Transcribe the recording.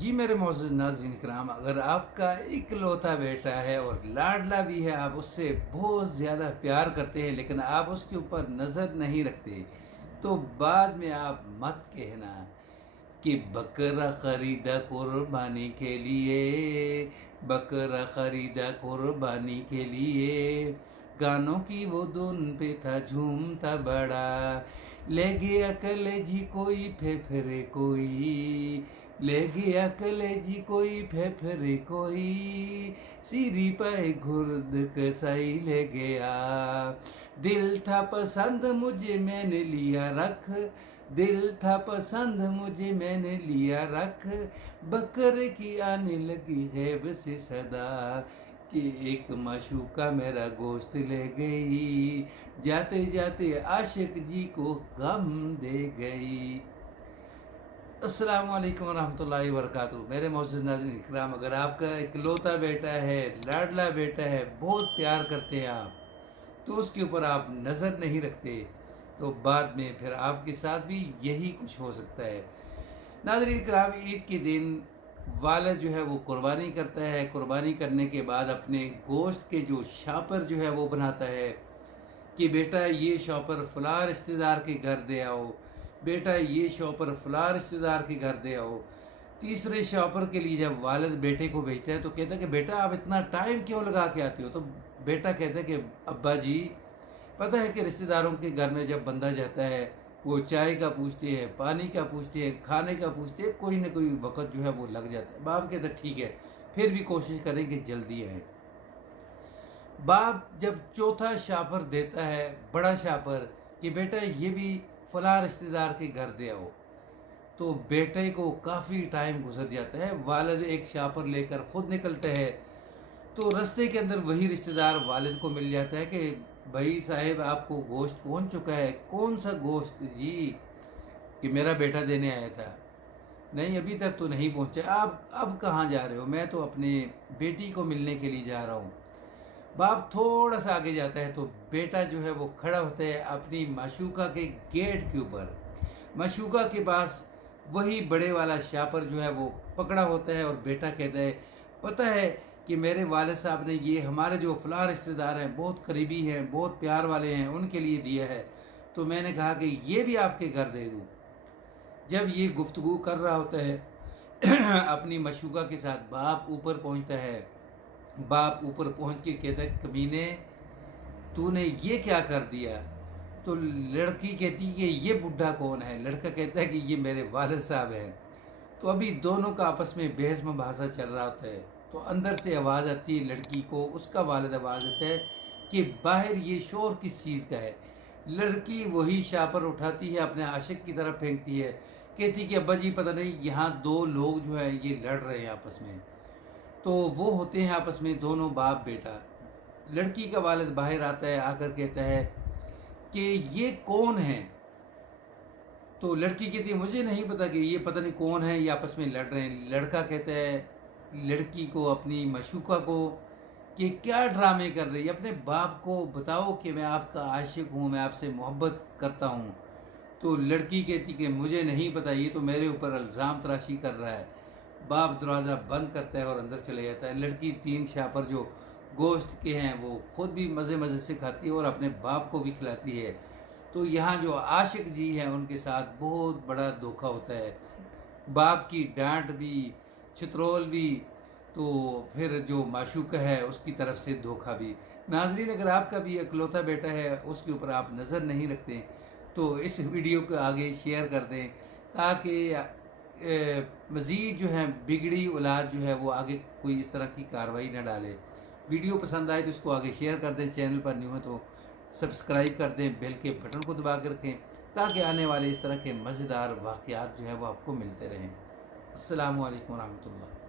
जी मेरे मोअज़्ज़ज़ नाज़रीन किराम, अगर आपका इकलौता बेटा है और लाडला भी है, आप उससे बहुत ज़्यादा प्यार करते हैं लेकिन आप उसके ऊपर नज़र नहीं रखते, तो बाद में आप मत कहना कि बकरा ख़रीदा कुर्बानी के लिए, बकरा ख़रीदा कुर्बानी के लिए, गानों की वो धुन पे था झूमता बड़ा, ले गया कलेजी कोई फेफरे कोई, ले गया कलेजी कोई फेफरे कोई, सीरी पर घुर्द कसाई ले गया, दिल था पसंद मुझे मैंने लिया रख, दिल था पसंद मुझे मैंने लिया रख, बकरे की आने लगी गैब से सदा कि एक माशूका मेरा गोश्त ले गई, जाते जाते आशिक जी को गम दे गई। अस्सलाम वालेकुम रहमतुल्लाहि वबरकातुहू। मेरे मोअज़्ज़ज़ नाज़रीन इकराम, अगर आपका इकलौता बेटा है, लाडला बेटा है, बहुत प्यार करते हैं आप, तो उसके ऊपर आप नज़र नहीं रखते, तो बाद में फिर आपके साथ भी यही कुछ हो सकता है। नाज़रीन इकराम, ईद के दिन वालिद जो है वो कुर्बानी करता है। कुर्बानी करने के बाद अपने गोश्त के जो शापर जो है वो बनाता है कि बेटा ये शॉपर फ़लाँ रिश्तेदार के घर दे आओ, बेटा ये शॉपर फ़लाँ रिश्तेदार के घर दे आओ। तीसरे शॉपर के लिए जब वालिद बेटे को भेजता है तो कहता है कि बेटा आप इतना टाइम क्यों लगा के आते हो? तो बेटा कहता है कि अब्बा जी, पता है कि रिश्तेदारों के घर में जब बंदा जाता है वो चाय का पूछते हैं, पानी का पूछते हैं, खाने का पूछते हैं, कोई ना कोई वक़्त जो है वो लग जाता है। बाप कहता है ठीक है, फिर भी कोशिश करें कि जल्दी आए। बाप जब चौथा शापर देता है, बड़ा शापर, कि बेटा ये भी फलां रिश्तेदार के घर दे आओ, तो बेटे को काफ़ी टाइम गुजर जाता है। वालिद एक शापर लेकर खुद निकलते हैं, तो रास्ते के अंदर वही रिश्तेदार वालिद को मिल जाता है कि भाई साहब आपको गोश्त पहुंच चुका है। कौन सा गोश्त जी? कि मेरा बेटा देने आया था। नहीं, अभी तक तो नहीं पहुंचा। आप अब कहाँ जा रहे हो? मैं तो अपने बेटी को मिलने के लिए जा रहा हूँ। बाप थोड़ा सा आगे जाता है तो बेटा जो है वो खड़ा होता है अपनी माशूका के गेट के ऊपर। माशूका के पास वही बड़े वाला शापर जो है वो पकड़ा होता है और बेटा कहता है, पता है कि मेरे वालिद साहब ने ये हमारे जो फ़लाँ रिश्तेदार हैं, बहुत करीबी हैं, बहुत प्यार वाले हैं, उनके लिए दिया है, तो मैंने कहा कि ये भी आपके घर दे दूँ। जब ये गुफ्तगू कर रहा होता है अपनी मशूका के साथ, बाप ऊपर पहुंचता है। बाप ऊपर पहुंच के कहता है, कमीने तूने ये क्या कर दिया? तो लड़की कहती है कि ये बुढ़ा कौन है? लड़का कहता है कि ये मेरे वालिद साहब हैं। तो अभी दोनों का आपस में बहस मुबाहसा चल रहा होता है, तो अंदर से आवाज़ आती है लड़की को, उसका वालिद आवाज़ देता है कि बाहर ये शोर किस चीज़ का है? लड़की वही शापर उठाती है, अपने आशिक की तरफ फेंकती है, कहती कि अब्बा जी पता नहीं यहाँ दो लोग जो है ये लड़ रहे हैं आपस में। तो वो होते हैं आपस में दोनों बाप बेटा। लड़की का वालिद बाहर आता है, आकर कहता है कि ये कौन है? तो लड़की कहती है मुझे नहीं पता कि ये पता नहीं कौन है, ये आपस में लड़ रहे हैं। लड़का कहता है लड़की को, अपनी मशूका को, कि क्या ड्रामे कर रही है? अपने बाप को बताओ कि मैं आपका आशिक हूँ, मैं आपसे मोहब्बत करता हूँ। तो लड़की कहती कि मुझे नहीं पता, ये तो मेरे ऊपर इल्ज़ाम तराशी कर रहा है। बाप दरवाज़ा बंद करता है और अंदर चले जाता है। लड़की तीन शापर जो गोश्त के हैं वो खुद भी मज़े मज़े से खाती है और अपने बाप को भी खिलाती है। तो यहाँ जो आशिक जी हैं उनके साथ बहुत बड़ा धोखा होता है। बाप की डांट भी, चित्रोल भी, तो फिर जो माशूका है उसकी तरफ से धोखा भी। नाजरीन, अगर आपका भी इकलौता बेटा है, उसके ऊपर आप नज़र नहीं रखते, तो इस वीडियो को आगे शेयर कर दें ताकि मज़ीद जो है बिगड़ी औलाद जो है वो आगे कोई इस तरह की कार्रवाई न डाले। वीडियो पसंद आए तो इसको आगे शेयर कर दें, चैनल पर न्यू है तो सब्सक्राइब कर दें, बेल के बटन को दबा कर रखें ताकि आने वाले इस तरह के मज़ेदार वाक़यात जो है वो आपको मिलते रहें। अस्सलामु अलैकुम रहमतुल्लाह।